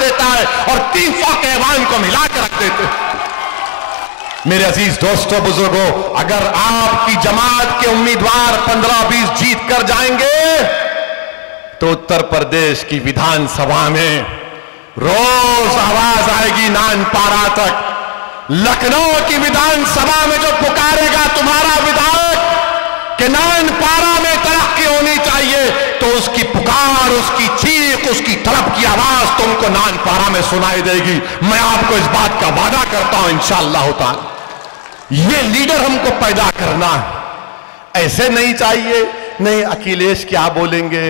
देता है और 300 के ऐवान को मिला के रख देते। मेरे अजीज दोस्तों, बुजुर्गों, अगर आपकी जमात के उम्मीदवार 15-20 जीत कर जाएंगे तो उत्तर प्रदेश की विधानसभा में रोज आवाज आएगी नानपारा तक। लखनऊ की विधानसभा में जो पुकारेगा तुम्हारा विधायक कि नानपारा में तरक्की होनी चाहिए, तो उसकी पुकार, उसकी चीख, उसकी तड़प की आवाज तुमको नानपारा में सुनाई देगी। मैं आपको इस बात का वादा करता हूं इंशाअल्लाह ताला। ये लीडर हमको पैदा करना है। ऐसे नहीं चाहिए नहीं अखिलेश क्या बोलेंगे,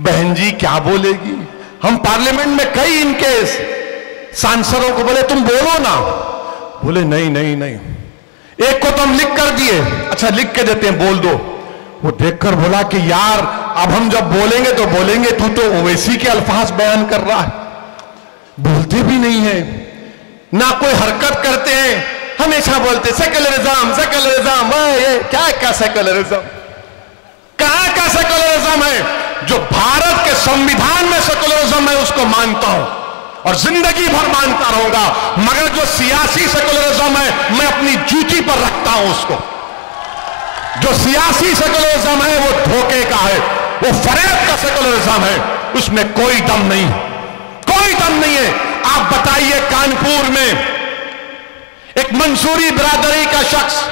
बहन जी क्या बोलेगी। हम पार्लियामेंट में कई इनके सांसदों को बोले तुम बोलो ना, बोले नहीं नहीं नहीं। एक को तो हम लिख कर दिए, अच्छा लिख के देते हैं बोल दो। वो देखकर बोला कि यार अब हम जब बोलेंगे तो बोलेंगे, तू तो ओवैसी के अल्फाज बयान कर रहा है। बोलते भी नहीं है ना, कोई हरकत करते हैं, हमेशा बोलते सेक्युलरिज्म सेक्युलरिज्म। ये क्या सेक्युलरिज्म, कहां का सेक्युलरिज्म है? जो भारत के संविधान में सेक्युलरिज्म है उसको मानता हूं और जिंदगी भर मानता रहूंगा, मगर जो सियासी सेक्युलरिज्म है मैं अपनी जूती पर रखता हूं उसको। जो सियासी सेक्युलरिज्म है वो धोखे का है, वो फरेब का सेक्युलरिज्म है, उसमें कोई दम नहीं, कोई दम नहीं है। आप बताइए कानपुर में एक मंसूरी बिरादरी का शख्स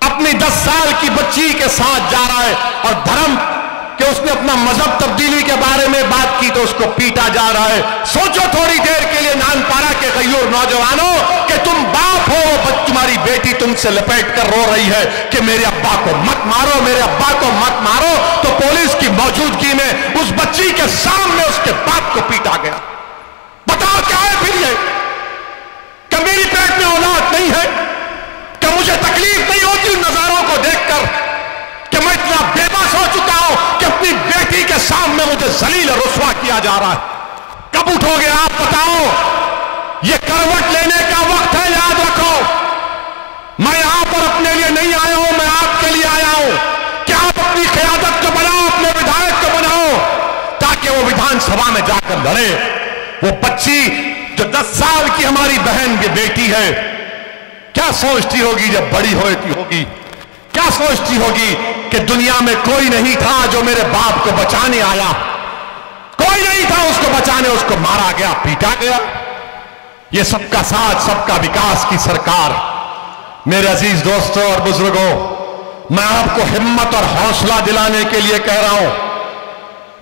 अपनी 10 साल की बच्ची के साथ जा रहा है और धर्म कि उसने अपना मजहब तब्दीली के बारे में बात की तो उसको पीटा जा रहा है। सोचो थोड़ी देर के लिए नानपारा के गयूर नौजवानों कि तुम बाप हो, तुम्हारी बेटी तुमसे लपेट कर रो रही है कि मेरे अब्बा को मत मारो, मेरे अब्बा को मत मारो, तो पुलिस की मौजूदगी में उस बच्ची के सामने उसके बाप को पीटा गया। बताओ क्या है फिर ये? क्या मेरी पेट में औलाद नहीं है? क्या मुझे तकलीफ नहीं होती उन नजारों को देखकर कि मैं इतना बेबस हो चुका हूं कि अपनी बेटी के सामने मुझे जलील और रुस्वा किया जा रहा है? कब उठोगे आप बताओ? ये करवट लेने का वक्त है, याद रखो। मैं यहां पर अपने लिए नहीं आया हूं, मैं आपके लिए आया हूं कि आप अपनी क़यादत को बनाओ, अपने विधायक को बनाओ, ताकि वो विधानसभा में जाकर लड़े। वो बच्ची जो 10 साल की हमारी बहन की बेटी है, क्या सोचती होगी जब बड़ी होगी? क्या सोचती होगी कि दुनिया में कोई नहीं था जो मेरे बाप को बचाने आया, कोई नहीं था उसको बचाने, उसको मारा गया, पीटा गया। ये सबका साथ, सबका विकास की सरकार। मेरे अजीज दोस्तों और बुजुर्गों, मैं आपको हिम्मत और हौसला दिलाने के लिए कह रहा हूं,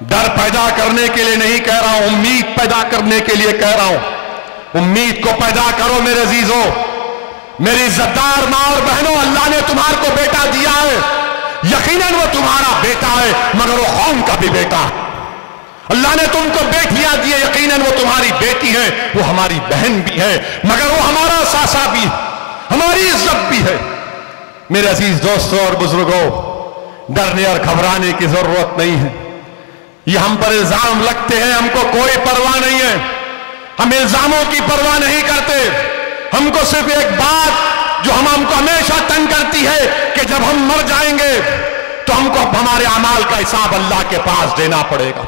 डर पैदा करने के लिए नहीं कह रहा हूं, उम्मीद पैदा करने के लिए कह रहा हूं। उम्मीद को पैदा करो मेरे अजीजों, मेरी इज्जतदार मां और बहनों। अल्लाह ने तुम्हारे को बेटा दिया है, यकीनन वो तुम्हारा बेटा है, मगर वो कौम का भी बेटा है। अल्लाह ने तुमको बेटियां दी है, यकीनन वो तुम्हारी बेटी है, वो हमारी बहन भी है, मगर वो हमारा सासा भी, हमारी इज्जत भी है। मेरे अजीज दोस्तों और बुजुर्गों, डरने और घबराने की जरूरत नहीं है। ये हम पर इल्जाम लगते हैं, हमको कोई परवाह नहीं है, हम इल्जामों की परवाह नहीं करते। हमको सिर्फ एक बात जो हमको हमेशा तंग करती है कि जब हम मर जाएंगे तो हमको हमारे अमाल का हिसाब अल्लाह के पास देना पड़ेगा।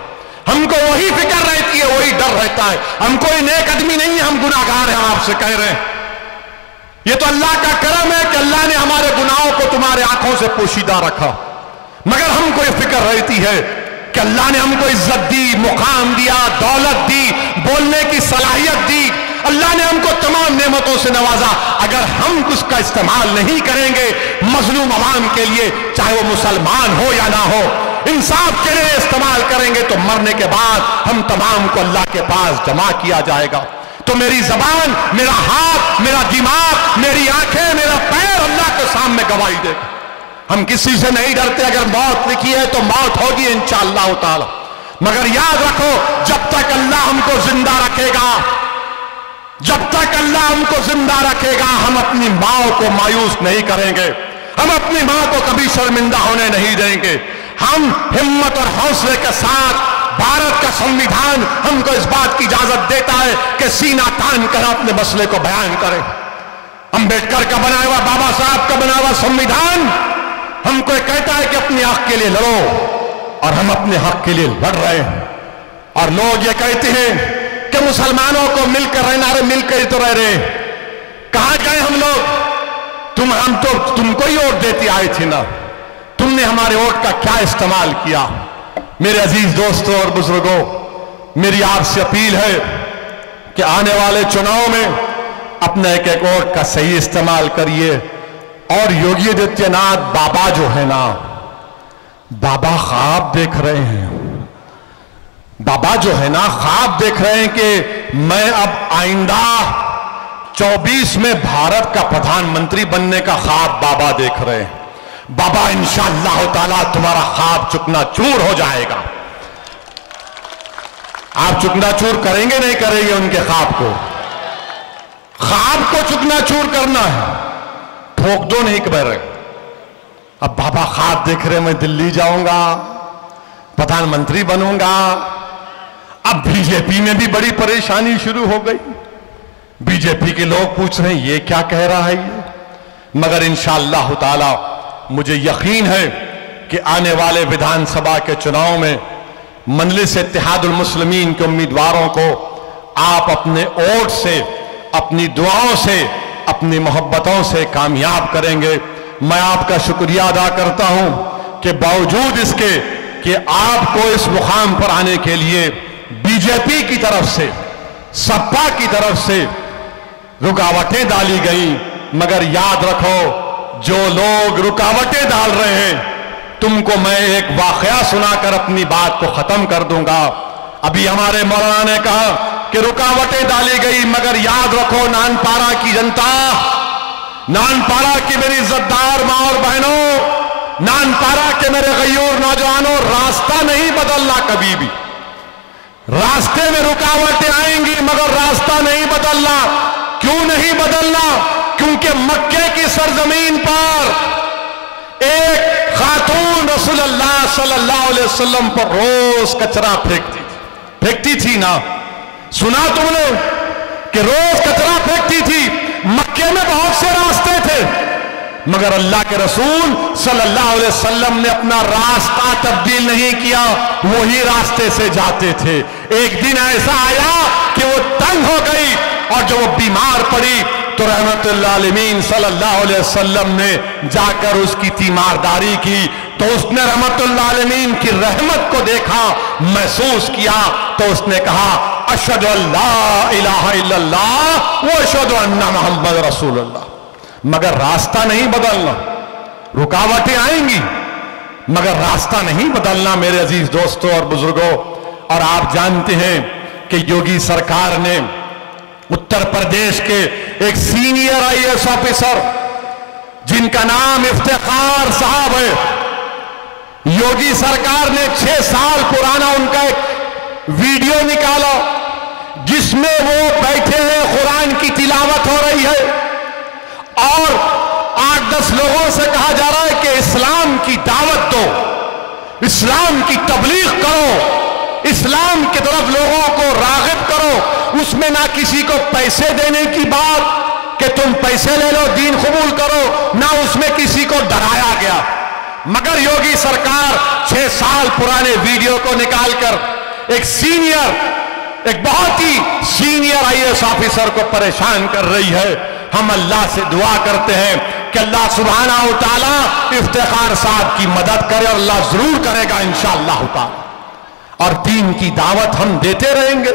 हमको वही फिक्र रहती है, वही डर रहता है। हम कोई नेक आदमी नहीं है, हम गुनाहगार हैं, आपसे कह रहे हैं। ये तो अल्लाह का करम है कि अल्लाह ने हमारे गुनाहों को तुम्हारे आंखों से पोशीदा रखा, मगर हमको ये फिक्र रहती है कि अल्लाह ने हमको इज्जत दी, मुकाम दिया, दौलत दी, बोलने की सलाहियत दी, अल्लाह ने हमको तमाम नेमतों से नवाजा। अगर हम उसका इस्तेमाल नहीं करेंगे मजलूम अवाम के लिए, चाहे वो मुसलमान हो या ना हो, इंसाफ के लिए इस्तेमाल करेंगे तो मरने के बाद हम तमाम को अल्लाह के पास जमा किया जाएगा। तो मेरी जबान, मेरा हाथ, मेरा दिमाग, मेरी आंखें, मेरा पैर अल्लाह के सामने गवाही दे। हम किसी से नहीं डरते। अगर मौत लिखी है तो मौत होगी इंशाअल्लाह ताला, मगर याद रखो जब तक अल्लाह हमको जिंदा रखेगा, जब तक अल्लाह हमको जिंदा रखेगा, हम अपनी माँ को मायूस नहीं करेंगे, हम अपनी माँ को कभी शर्मिंदा होने नहीं देंगे। हम हिम्मत और हौसले के साथ, भारत का संविधान हमको इस बात की इजाजत देता है कि सीना तान कर अपने मसले को बयान करें। अंबेडकर का बनाया हुआ, बाबा साहब का बनाया हुआ संविधान हमको कहता है कि अपने हक के लिए लड़ो, और हम अपने हक के लिए लड़ रहे हैं। और लोग ये कहते हैं कि मुसलमानों को मिलकर रहना, अरे मिलकर ही तो रह रहे, कहां गए हम लोग? हम तो तुमको ही वोट देती आए थे ना, तुमने हमारे वोट का क्या इस्तेमाल किया? मेरे अजीज दोस्तों और बुजुर्गों, मेरी आपसे अपील है कि आने वाले चुनाव में अपने एक एक वोट का सही इस्तेमाल करिए। और योगी आदित्यनाथ बाबा जो है ना, बाबा ख्वाब देख रहे हैं, बाबा जो है ना ख्वाब देख रहे हैं कि मैं अब आइंदा 24 में भारत का प्रधानमंत्री बनने का ख्वाब बाबा देख रहे हैं। बाबा इंशाअल्लाह ताला तुम्हारा ख्वाब चुकनाचूर हो जाएगा। आप चुकनाचूर करेंगे नहीं करेंगे उनके ख्वाब को चुकनाचूर करना है, ठोक दो नहीं कर रहे। अब बाबा ख्वाब देख रहे मैं दिल्ली जाऊंगा, प्रधानमंत्री बनूंगा। अब बीजेपी में भी बड़ी परेशानी शुरू हो गई। बीजेपी के लोग पूछ रहे हैं ये क्या कह रहा है ये, मगर इंशाअल्लाह ताला मुझे यकीन है कि आने वाले विधानसभा के चुनाव में मजलिस इत्तेहादुल मुस्लिमीन के उम्मीदवारों को आप अपने वोट से, अपनी दुआओं से, अपनी मोहब्बतों से कामयाब करेंगे। मैं आपका शुक्रिया अदा करता हूं कि बावजूद इसके कि आपको इस मुकाम पर आने के लिए बीजेपी की तरफ से, सपा की तरफ से रुकावटें डाली गई, मगर याद रखो जो लोग रुकावटें डाल रहे हैं, तुमको मैं एक वाकया सुनाकर अपनी बात को खत्म कर दूंगा। अभी हमारे मौलाना ने कहा कि रुकावटें डाली गई, मगर याद रखो नानपारा की जनता, नानपारा की मेरी इज्जतदार मां और बहनों, नानपारा के मेरे गयूर नौजवानों, रास्ता नहीं बदलना कभी भी। रास्ते में रुकावटें आएंगी मगर रास्ता नहीं बदलना। क्यों नहीं बदलना? क्योंकि मक्के की सरजमीन पर एक खातून रसूलुल्लाह सल्लल्लाहु अलैहि वसल्लम पर रोज कचरा फेंकती थी ना, सुना तुमने कि रोज कचरा फेंकती थी। मक्के में बहुत से रास्ते थे मगर अल्लाह के रसूल सल्लल्लाहु अलैहि वसल्लम ने अपना रास्ता तब्दील नहीं किया, वही रास्ते से जाते थे। एक दिन ऐसा आया कि वो तंग हो गई और जब वो बीमार पड़ी तो रहमतुल्लिल आलमीन सल्लल्लाहु अलैहि वसल्लम ने जाकर उसकी तीमारदारी की, तो उसने रहमतुल्लिल आलमीन की रहमत को देखा, महसूस किया, तो उसने कहा अशहदु अल्ला इलाहा इल्लल्लाह व अशहदु अन्ना मुहम्मद रसूलुल्लाह। मगर रास्ता नहीं बदलना। रुकावटें आएंगी मगर रास्ता नहीं बदलना मेरे अजीज दोस्तों और बुजुर्गों। और आप जानते हैं कि योगी सरकार ने उत्तर प्रदेश के एक सीनियर आईएएस ऑफिसर जिनका नाम इफ्तिखार साहब है, योगी सरकार ने 6 साल पुराना उनका एक वीडियो निकाला जिसमें वो बैठे हैं, कुरान की तिलावत हो रही है और 8-10 लोगों से कहा जा रहा है कि इस्लाम की दावत दो, इस्लाम की तबलीग करो, इस्लाम की तरफ लोगों को रागिब करो। उसमें ना किसी को पैसे देने की बात कि तुम पैसे ले लो दीन कबूल करो, ना उसमें किसी को डराया गया। मगर योगी सरकार 6 साल पुराने वीडियो को निकालकर एक बहुत ही सीनियर आईएएस ऑफिसर को परेशान कर रही है। हम अल्लाह से दुआ करते हैं कि अल्लाह सुब्हानहू व तआला इफ्तिखार साहब की मदद करे, और अल्लाह जरूर करेगा इंशाअल्लाह ताला। और दीन की दावत हम देते रहेंगे।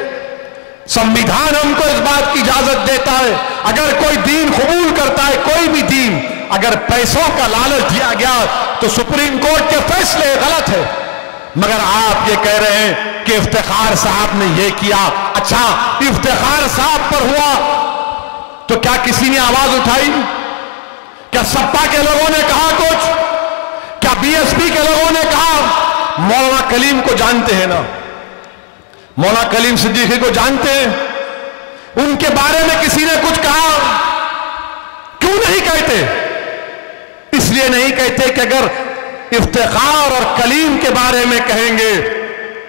संविधान हमको इस बात की इजाजत देता है, अगर कोई दीन कबूल करता है, कोई भी दीन, अगर पैसों का लालच दिया गया तो सुप्रीम कोर्ट के फैसले गलत है। मगर आप ये कह रहे हैं कि इफ्तिखार साहब ने ये किया। अच्छा, इफ्तिखार साहब पर हुआ तो क्या किसी ने आवाज उठाई? क्या सपा के लोगों ने कहा कुछ? क्या बीएसपी के लोगों ने कहा? मौलाना कलीम को जानते हैं ना, मौलाना कलीम सिद्दीकी को जानते हैं, उनके बारे में किसी ने कुछ कहा? क्यों नहीं कहते? इसलिए नहीं कहते कि अगर इफ्तिखार और कलीम के बारे में कहेंगे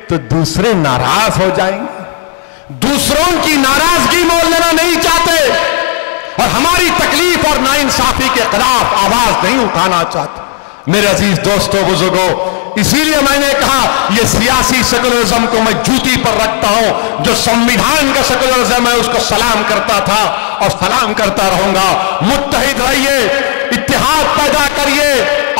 तो दूसरे नाराज हो जाएंगे। दूसरों की नाराजगी मोल लेना नहीं चाहते और हमारी तकलीफ और नाइंसाफी के खिलाफ आवाज नहीं उठाना चाहते। मेरे अजीज दोस्तों बुजुर्गों, इसीलिए मैंने कहा यह सियासी सेकुलरिज्म को मैं जूती पर रखता हूं। जो संविधान का सेकुलरिज्म है उसको सलाम करता था और सलाम करता रहूंगा। मुत्तहिद रहिए, इत्तेहाद पैदा करिए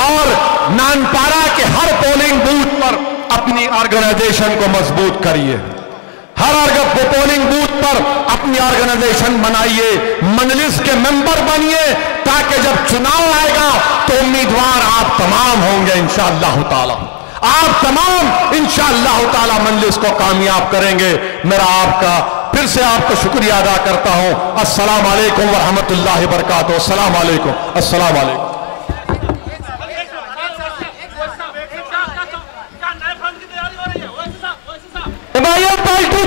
और नानपारा के हर पोलिंग बूथ पर अपनी ऑर्गेनाइजेशन को मजबूत करिए। हर पोलिंग बूथ पर अपनी ऑर्गेनाइजेशन बनाइए, मजलिस के मेंबर बनिए, ताकि जब चुनाव आएगा तो उम्मीदवार आप तमाम होंगे इंशाअल्लाह ताला। आप तमाम इंशाअल्लाह ताला मजलिस को कामयाब करेंगे। मेरा आपका फिर से आपको शुक्रिया अदा करता हूं। अस्सलाम वालेकुम व रहमतुल्लाहि व बरकातहू। अस्सलाम वालेकुम, अस्सलाम वालेकुम। पार्टी